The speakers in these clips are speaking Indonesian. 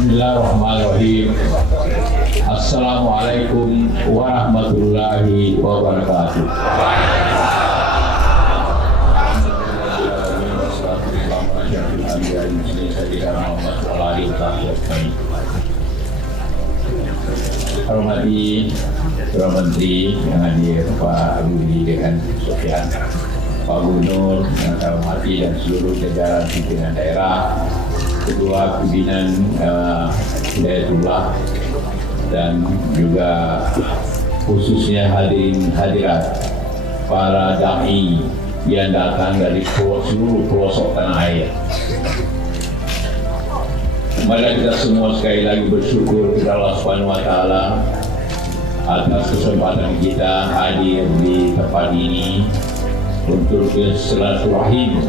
Bismillahirrahmanirrahim. Assalamualaikum warahmatullahi wabarakatuh. Hormati Para Menteri yang hadir, Pak Budi dengan Sofyan, Pak Gubernur yang saya hormati dan seluruh jajaran pimpinan daerah, Ketua Pimpinan Hidayatullah, dan juga khususnya hadirat para dai yang datang dari seluruh pelosok tanah air. Mari kita semua sekali lagi bersyukur kepada Allah Subhanahu wa Ta'ala atas kesempatan kita hadir di tempat ini untuk bersilaturahim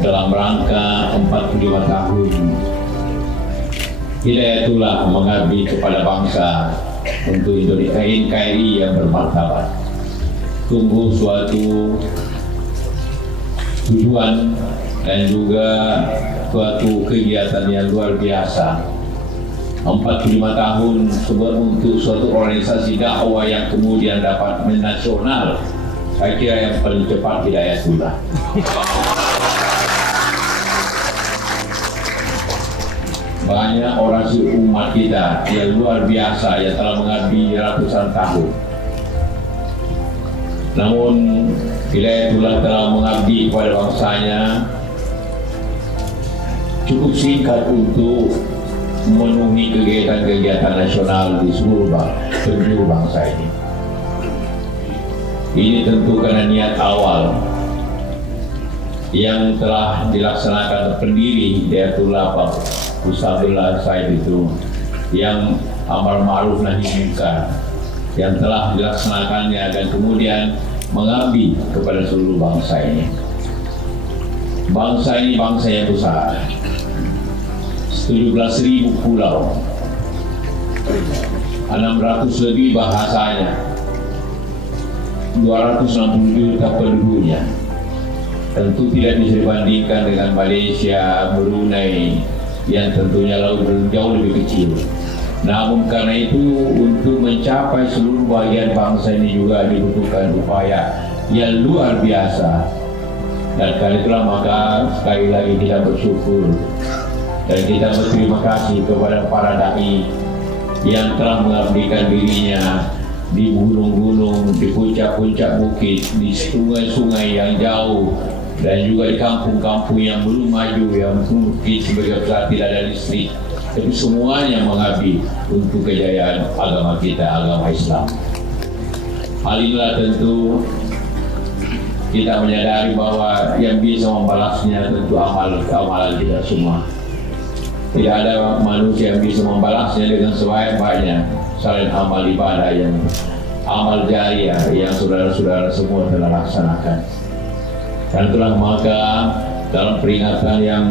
dalam rangka 45 tahun Hidayatullah mengabdi kepada bangsa untuk Indonesia NKRI yang bermartabat. Tunggu suatu tujuan dan juga suatu kegiatan yang luar biasa. 45 tahun untuk suatu organisasi dakwah yang kemudian dapat menasional. Saya kira yang paling cepat Hidayatullah. Banyak orasi umat kita yang luar biasa yang telah mengabdi ratusan tahun. Namun Hidayatullah telah mengabdi kepada bangsanya cukup singkat untuk memenuhi kegiatan-kegiatan nasional di seluruh penjuru bangsa ini. Ini tentu karena niat awal yang telah dilaksanakan pendiri Hidayatullah Pak Ustadzullah Said itu, yang amal ma'ruf nahi munkar yang telah dilaksanakannya dan kemudian mengabdi kepada seluruh bangsa ini. Bangsa ini bangsa yang besar, 17.000 pulau, 600 lebih bahasanya, 260 juta penduduknya. Tentu tidak bisa dibandingkan dengan Malaysia, Brunei yang tentunya jauh lebih kecil. Namun karena itu untuk mencapai seluruh bagian bangsa ini juga dibutuhkan upaya yang luar biasa. Dan karena itulah maka sekali lagi kita bersyukur dan kita berterima kasih kepada para dai yang telah mengabdikan dirinya di gunung-gunung, di puncak-puncak bukit, di sungai-sungai yang jauh, dan juga di kampung-kampung yang belum maju, yang mungkin sebagai besar tidak ada listrik, tapi semuanya mengabdi untuk kejayaan agama kita, agama Islam. Hal inilah tentu kita menyadari bahwa yang bisa membalasnya tentu amalan kita semua. Tidak ada manusia yang bisa membalasnya dengan sebaik-baiknya selain amal ibadah yang amal jariah yang saudara-saudara semua telah laksanakan. Dan itulah maka dalam peringatan yang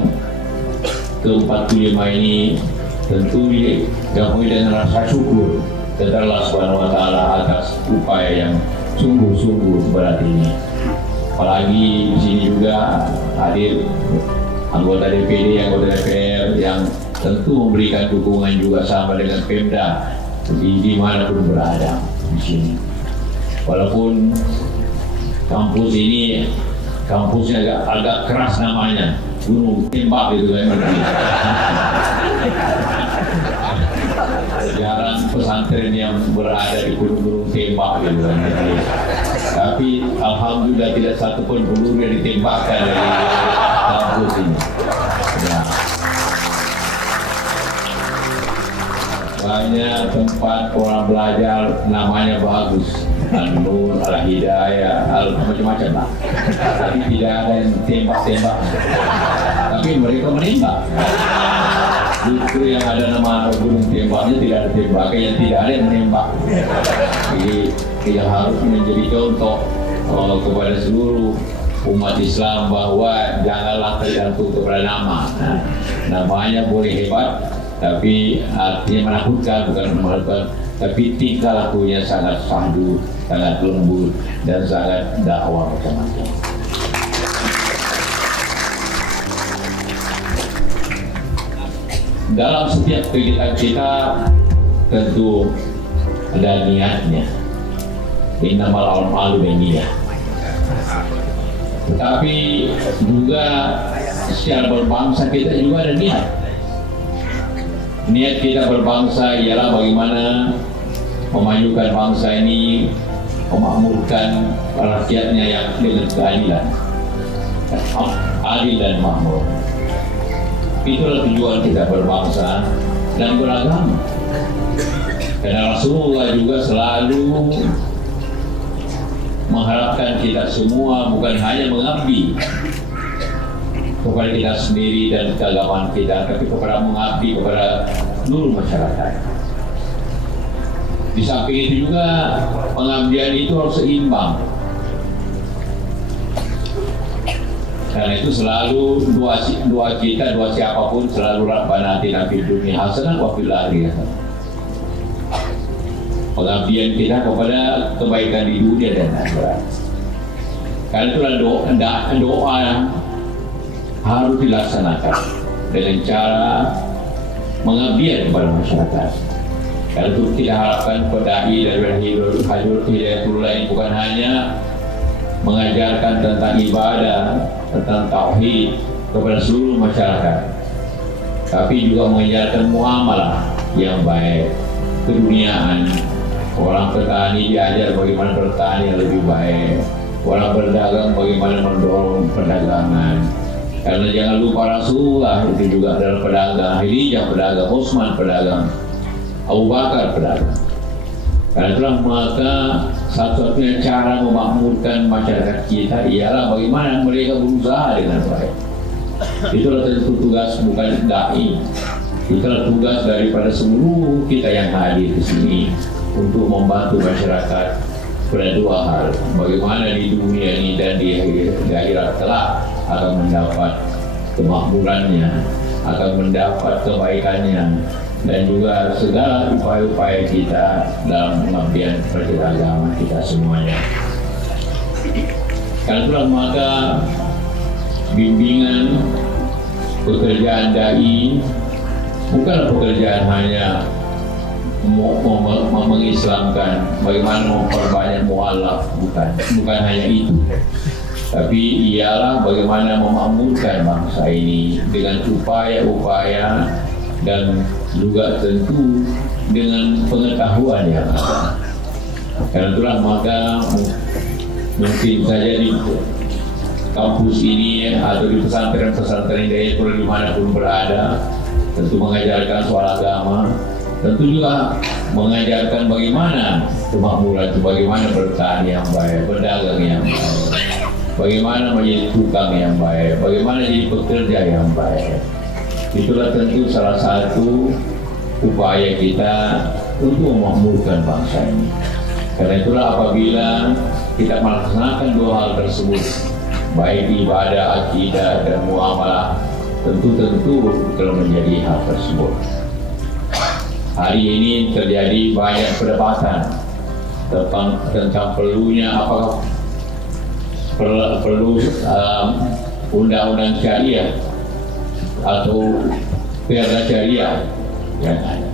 ke-45 ini tentu digabungi dengan rasa syukur kepada Allah Subhanahu wa Ta'ala atas upaya yang sungguh-sungguh berat ini. Apalagi di sini juga hadir anggota DPD, anggota DPR yang tentu memberikan dukungan juga sama dengan Pemda di manapun berada di sini. Walaupun kampus ini kampusnya agak keras namanya, gunung tembak gitu kan. Jarang pesantren yang berada di gunung-gunung tembak gitu kan. Tapi alhamdulillah tidak satu pun peluru yang ditembakkan dari kampus ini. Ya. Banyak tempat orang belajar namanya bagus, An-Nur, Al-Hidayah, macam-macam lah. Tapi tidak ada yang tembak-tembak. Tapi mereka menembak. Justru yang ada nama gunung tembaknya tidak ada tembaknya, yang tidak ada yang menembak. Jadi kita harus menjadi contoh kepada seluruh umat Islam bahwa janganlah tergantung kepada nama. Namanya boleh hebat, tapi artinya menakutkan, bukan menakutkan, tapi tingkah lakunya sangat sahdu, sangat lembut, dan sangat dakwah macam-macam. dalam setiap kegiatan kita tentu ada niatnya. Innamal a'malu binniyah. Tetapi juga secara berbangsa kita juga ada niat. Niat kita berbangsa ialah bagaimana memajukan bangsa ini, memakmurkan rakyatnya yang dengan keadilan, adil dan makmur. Itulah tujuan kita berbangsa dan beragama. Karena Rasulullah juga selalu mengharapkan kita semua bukan hanya mengabdi kepada kita sendiri dan keagamaan kita, tapi kepada mengabdi kepada seluruh masyarakat. Di samping itu juga pengabdian itu harus seimbang. Karena itu selalu doa kita, doa siapapun selalu Rabbana atina fid dunya hasanah wa fil akhirati. Pengabdian kita kepada kebaikan di dunia dan akhirat. Karena itulah doa harus dilaksanakan dengan cara mengabdian kepada masyarakat. Karena itu kita harapkan pedai dari Hajur Hidayatullah ini bukan hanya mengajarkan tentang ibadah, tentang tauhid kepada seluruh masyarakat, tapi juga mengajarkan muamalah yang baik, keduniaan. Orang petani diajar bagaimana bertani yang lebih baik, orang berdagang bagaimana mendorong perdagangan. Karena jangan lupa Rasulullah itu juga adalah pedagang, Khadijah pedagang, Utsman pedagang, Abu Bakar pedagang. Karena itulah maka satu-satunya cara memakmurkan masyarakat kita ialah bagaimana mereka berusaha dengan baik. Itulah tentu tugas bukan dai, itulah tugas daripada seluruh kita yang hadir di sini untuk membantu masyarakat pada dua hal: bagaimana di dunia ini dan di akhirat kelak akan mendapat kemakmurannya, akan mendapat kebaikannya, dan juga segala upaya-upaya kita dalam pengabdian kepada agama kita semuanya. Karena itulah maka bimbingan pekerjaan dai bukan pekerjaan hanya mengislamkan, bagaimana memperbanyak mualaf, bukan hanya itu, tapi ialah bagaimana memakmurkan bangsa ini dengan upaya-upaya dan juga tentu dengan pengetahuan yang ada. Karena itulah maka mungkin saja di kampus ini atau di pesantren-pesantren Hidayatullah dimanapun berada, tentu mengajarkan soal agama, tentu juga mengajarkan bagaimana kemakmuran, bagaimana bertani yang baik, berdagang yang baik, bagaimana menjadi tukang yang baik, bagaimana jadi pekerja yang baik. Itulah tentu salah satu upaya kita untuk memakmurkan bangsa ini. Karena itulah apabila kita melaksanakan dua hal tersebut, baik ibadah, akidah, dan muamalah, tentu telah menjadi hal tersebut. Hari ini terjadi banyak perdebatan tentang perlunya apakah perlu undang-undang syariah atau perda syariah yang ada.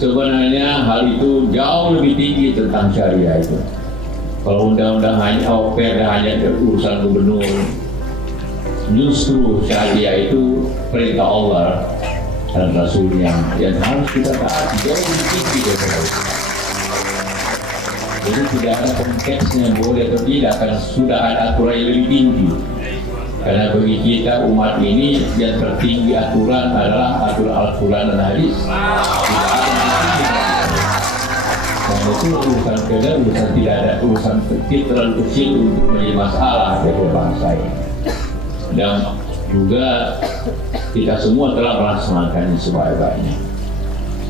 Sebenarnya hal itu jauh lebih tinggi tentang syariah itu. Kalau undang-undang perda hanya urusan gubernur, justru syariah itu perintah Allah dan Rasulnya yang harus kita taati jauh lebih tinggi daripada itu. Jadi tidak ada konteksnya boleh atau tidak, karena sudah ada aturan yang lebih tinggi. Karena bagi kita umat ini yang tertinggi aturan adalah aturan Al-Quran dan Hadis. Tidak ada yang itu urusan perda, urusan tidak ada, urusan kecil terlalu kecil untuk menjadi masalah bagi bangsa ini. Dan juga kita semua telah melaksanakannya sebaik-baiknya.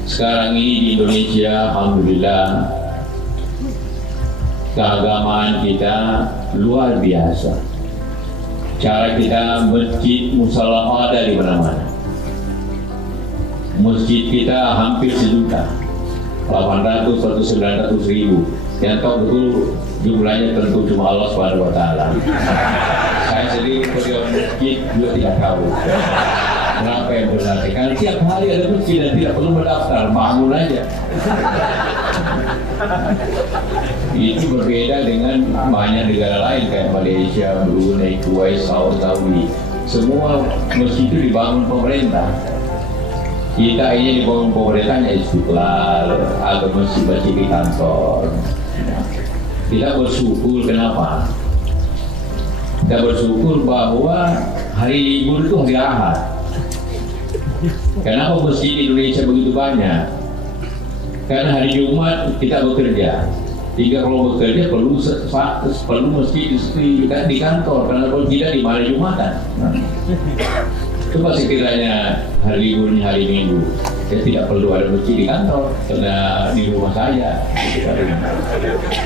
Sekarang ini di Indonesia, alhamdulillah, keagamaan kita luar biasa. Cara kita masjid musala ada di mana-mana. Masjid kita hampir 1 juta, 800 atau 900 ribu. Yang tahu betul jumlahnya tentu cuma Allah Subhanahu wa Ta'ala. Saya sendiri pegawai masjid juga tidak tahu berapa yang benar. Kan setiap hari ada masjid dan tidak perlu mendaftar, bangun aja. Itu berbeda dengan banyak negara lain kayak Malaysia, Brunei, Kuwait, Saudi. Semua masjid itu dibangun pemerintah. Kita ini dibangun pemerintahnya Istiqlal atau masjid-masjid di kantor. Kita bersyukur, kenapa? Kita bersyukur bahwa hari libur itu hari Ahad. Kenapa masjid di Indonesia begitu banyak? Karena hari Jumat kita bekerja. Jika kalau bekerja perlu masjid di kantor. Karena kalau tidak di mana Jumatan. Coba sekiranya hari liburnya hari Minggu, saya tidak perlu ada masjid di kantor karena di rumah saya.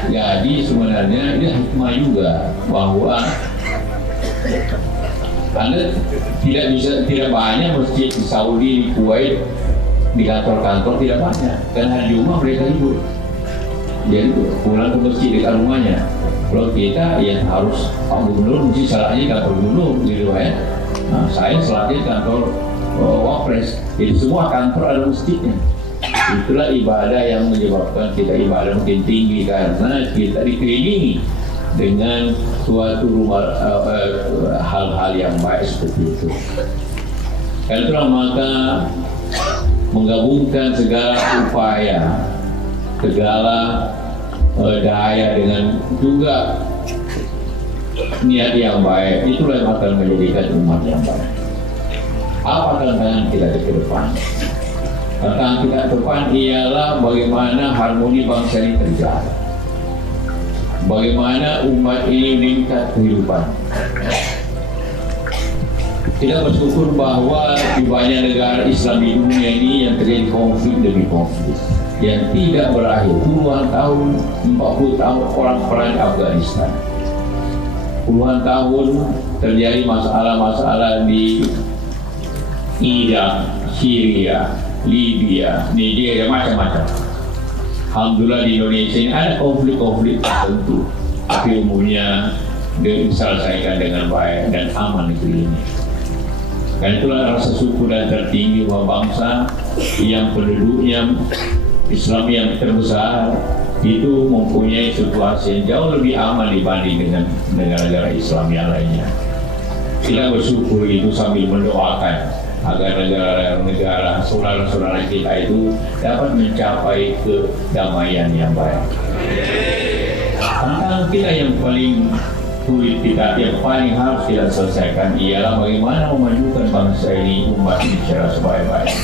Jadi sebenarnya ini hikmah juga bahwa Anda tidak banyak masjid di Saudi, di Kuwait, di kantor-kantor tidak banyak. Dan hari Jumat mereka libur. Jadi pulang ke masjid dekat rumahnya. Kalau kita yang harus Pak Gubernur mesti salahnya kantor gubernur gitu ya. Nah, saya salahnya kantor Wapres. Jadi semua kantor ada masjidnya. Itulah ibadah yang menyebabkan kita ibadah makin tinggi karena kita dikelilingi dengan suatu rumah hal-hal yang baik seperti itu. Karena itulah maka menggabungkan segala upaya, segala daya dengan juga niat yang baik, itulah yang akan menjadikan umat yang baik. Apa tantangan kita ke depan? Tantangan kita ke depan ialah bagaimana harmoni bangsa ini terjaga. Bagaimana umat ini meningkat kehidupan. Kita bersyukur bahwa di banyak negara Islam di dunia ini yang terjadi konflik demi konflik yang tidak berakhir. Puluhan tahun, 40 tahun orang perang di Afghanistan. Puluhan tahun terjadi masalah-masalah di Irak, Syria, Libya, Nigeria, macam-macam. Alhamdulillah di Indonesia ini ada konflik-konflik tertentu, tapi umumnya diselesaikan dengan baik dan aman negeri ini. Dan itulah rasa syukur dan tertinggi bahwa bangsa yang penduduknya Islam yang terbesar itu mempunyai situasi yang jauh lebih aman dibanding dengan negara-negara Islam yang lainnya. Kita bersyukur itu sambil mendoakan agar negara-negara saudara-saudara kita itu dapat mencapai kedamaian yang baik. Tantangan kita yang paling sulit kita, yang paling harus kita selesaikan ialah bagaimana memajukan bangsa ini, umat ini secara sebaik-baiknya.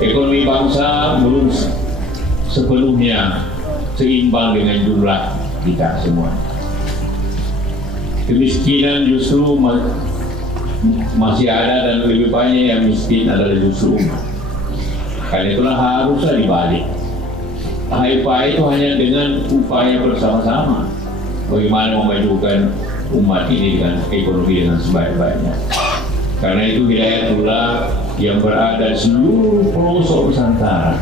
Ekonomi bangsa belum sepenuhnya seimbang dengan jumlah kita semua. Kemiskinan justru masih ada dan lebih banyak yang miskin adalah justru umat. Karena itulah haruslah dibalik. Upaya itu hanya dengan upaya bersama-sama. Bagaimana memajukan umat ini dengan ekonomi dengan sebaik-baiknya. Karena itu Hidayatullah yang berada di seluruh pelosok Nusantara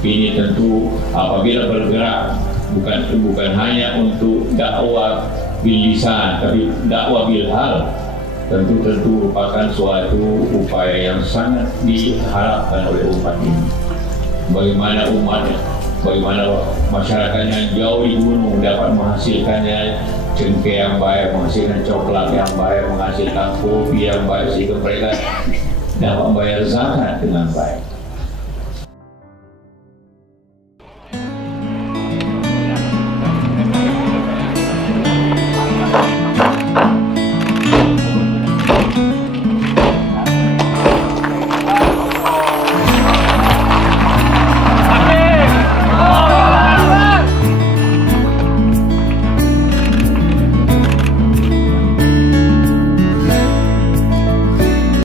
ini tentu apabila bergerak bukan hanya untuk dakwah bil lisan tapi dakwah bil hal, tentu merupakan suatu upaya yang sangat diharapkan oleh umat ini. Bagaimana masyarakatnya jauh di gunung dapat menghasilkannya cengkeh yang baik, menghasilkan coklat yang baik, menghasilkan kopi yang baik sehingga mereka dapat membayar zakat dengan baik.